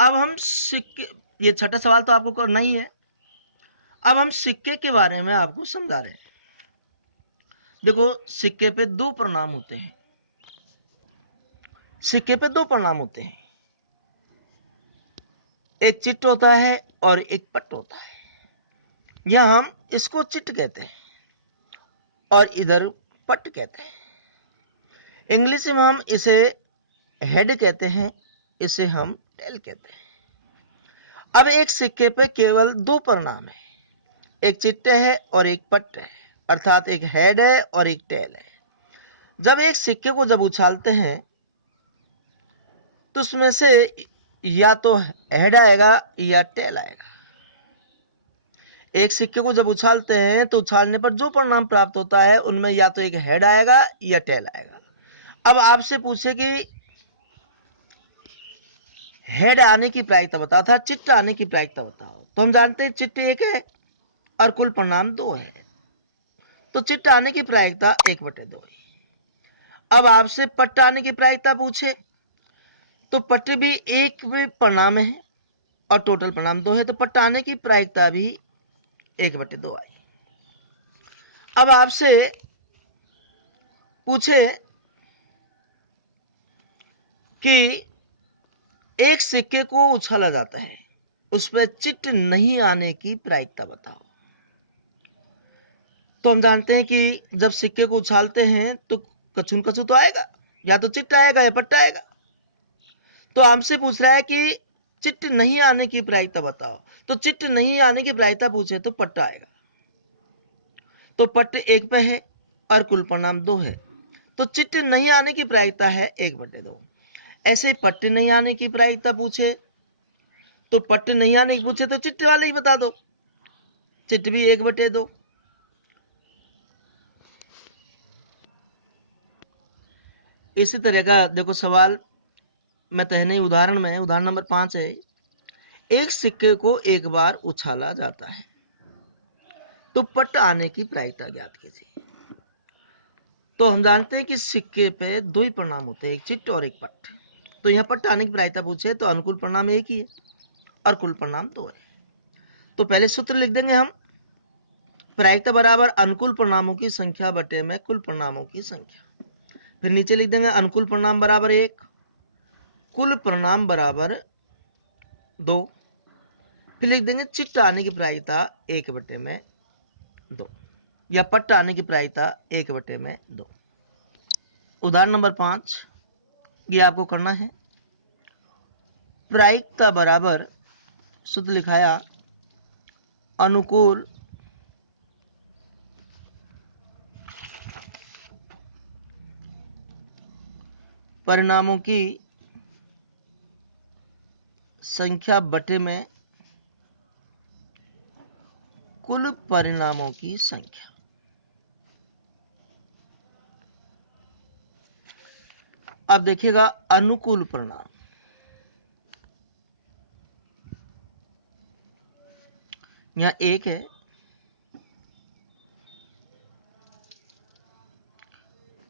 अब हम सिक्के, ये छठा सवाल तो आपको करना ही है। अब हम सिक्के के बारे में आपको समझा रहे हैं। देखो, सिक्के पे दो परिणाम होते हैं। सिक्के पे दो परिणाम होते हैं, एक चिट होता है और एक पट होता है। या हम इसको चिट कहते हैं और इधर पट कहते हैं। इंग्लिश में हम इसे हेड कहते हैं, इसे हम टेल कहते हैं। अब एक सिक्के पे केवल दो परिणाम है, एक चिट्टे है और एक पट है, अर्थात एक हेड है और एक टेल है। जब एक सिक्के को जब उछालते हैं तो उसमें से या तो हेड आएगा या टेल आएगा। एक सिक्के को जब उछालते हैं तो उछालने पर जो परिणाम प्राप्त होता है उनमें या तो एक हेड आएगा या टेल आएगा। अब आपसे पूछे कि हेड आने की प्रायिकता बताओ था, चिट्टा आने की प्रायिकता बताओ, तो हम जानते हैं चिट्टे एक है और कुल परिणाम दो है, तो चिट्टा आने की प्रायिकता 1/2 है। अब आपसे पट्टा आने की प्रायिकता पूछे तो पट्टे भी एक भी परिणाम है और टोटल परिणाम दो है, तो पट्टा आने की प्रायिकता भी 1/2 आई। अब आपसे पूछे कि एक सिक्के को उछाला जाता है, उस पर चिट नहीं आने की प्रायिकता बताओ। तो हम जानते हैं कि जब सिक्के को उछालते हैं तो कछुन कछु तो आएगा, या तो चिट्ट आएगा या पट्टा आएगा। तो हमसे पूछ रहा है कि चिट्ट नहीं आने की प्रायिकता बताओ, तो चिट्ट नहीं आने की प्रायिकता पूछे तो पट्टा आएगा। तो पट्ट एक पे है और कुल परिणाम दो है, तो चिट्ट नहीं आने की प्रायिकता है 1/2। ऐसे पट्ट नहीं आने की प्रायिकता पूछे तो पट्ट नहीं आने की पूछे तो चिट्ट वाले ही बता दो, चिट्ट भी 1/2। इसी तरह का देखो सवाल मैं तहने उदाहरण में, उदाहरण नंबर 5 है, एक सिक्के को एक बार उछाला जाता है तो पट आने की प्रायिकता ज्ञात कीजिए। तो हम जानते हैं कि सिक्के पे दो ही परिणाम होते हैं, एक चिट्ट और एक पट। तो यहाँ पट आने की प्रायिकता पूछे तो अनुकूल परिणाम एक ही है और कुल परिणाम दो है। तो पहले सूत्र लिख देंगे हम, प्रायिकता बराबर अनुकूल परिणामों की संख्या बटे में कुल परिणामों की संख्या। फिर नीचे लिख देंगे अनुकूल परिणाम बराबर 1, कुल परिणाम बराबर 2। फिर लिख देंगे चिट्ट आने की प्रायिकता 1/2 या पट्ट आने की प्रायिकता 1/2। उदाहरण नंबर 5 ये आपको करना है। प्रायिकता बराबर सूत्र लिखाया अनुकूल परिणामों की संख्या बटे में कुल परिणामों की संख्या। अब देखिएगा अनुकूल परिणाम, यहां 1 है,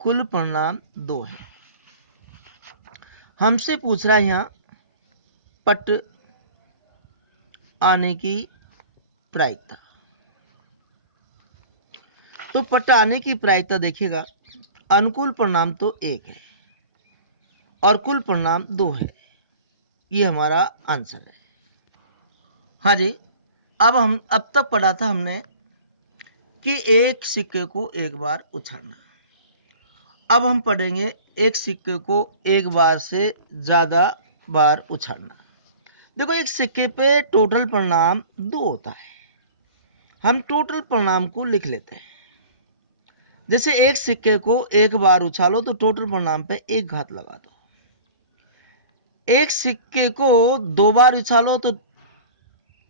कुल परिणाम 2 है। हमसे पूछ रहा है यहां पट आने की प्रायिकता। तो पट आने की प्रायिकता देखिएगा, अनुकूल परिणाम तो 1 है और कुल परिणाम 2 है, ये हमारा आंसर है। हाँ जी, अब तक पढ़ा था हमने कि एक सिक्के को एक बार उछालना। अब हम पढ़ेंगे एक सिक्के को एक बार से ज्यादा बार उछालना। देखो, एक सिक्के पे टोटल परिणाम 2 होता है, हम टोटल परिणाम को लिख लेते हैं। जैसे एक सिक्के को एक बार उछालो तो टोटल परिणाम पे 1 घात लगा दो। एक सिक्के को 2 बार उछालो तो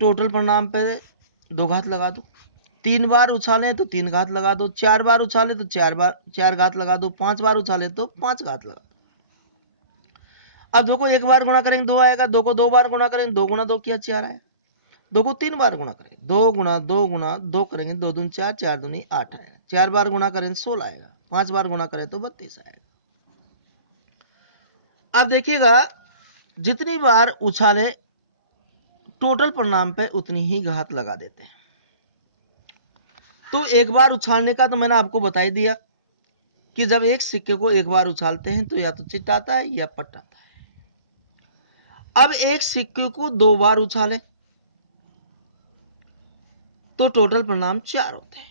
टोटल परिणाम पे 2 घात लगा दो। 3 बार उछाले तो 3 घात लगा दो। 4 बार उछाले तो 4 घात लगा दो। 5 बार उछाले तो 5 घात लगा दो। अब 2 को 1 बार गुणा करेंगे 2 आएगा, 2 को 2 बार गुणा करेंगे 2 गुणा 2 किया 4 आया। 2 को 3 बार गुणा करेंगे 2 गुणा 2 गुणा 2 करेंगे 2 दूनी 4, 4 दूनी 8 आएगा। 4 बार गुणा करें 16 आएगा, 5 बार गुणा करें तो 32 आएगा। अब देखिएगा जितनी बार उछाले टोटल परिणाम पे उतनी ही घात लगा देते हैं। तो एक बार उछालने का तो मैंने आपको बता ही दिया कि जब एक सिक्के को एक बार उछालते हैं तो या तो चिट्टा आता है या पट्टा आता है। अब एक सिक्के को 2 बार उछाले तो टोटल परिणाम 4 होते हैं।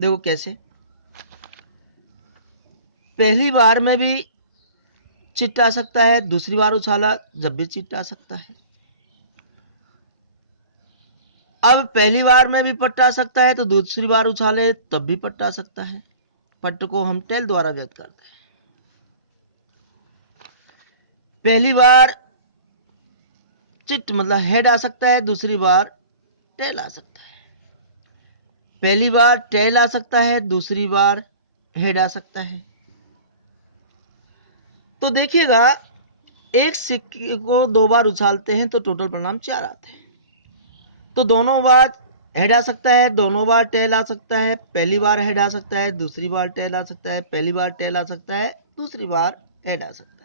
देखो कैसे, पहली बार में भी चिट्टा आ सकता है, दूसरी बार उछाला जब भी चिट्टा आ सकता है। अब पहली बार में भी पट्टा आ सकता है तो दूसरी बार उछाले तब भी पट्टा आ सकता है। पट्ट को हम टेल द्वारा व्यक्त करते हैं। पहली बार चिट मतलब हेड आ सकता है, दूसरी बार टेल आ सकता है। पहली बार टेल आ सकता है, दूसरी बार हेड आ सकता है। तो देखिएगा, एक सिक्के को 2 बार उछालते हैं तो टोटल परिणाम 4 आते हैं। तो दोनों बार हेड आ सकता है, दोनों बार टेल आ सकता है। पहली बार हेड आ सकता है, दूसरी बार टेल आ सकता है। पहली बार टेल आ सकता है, दूसरी बार हेड आ सकता है।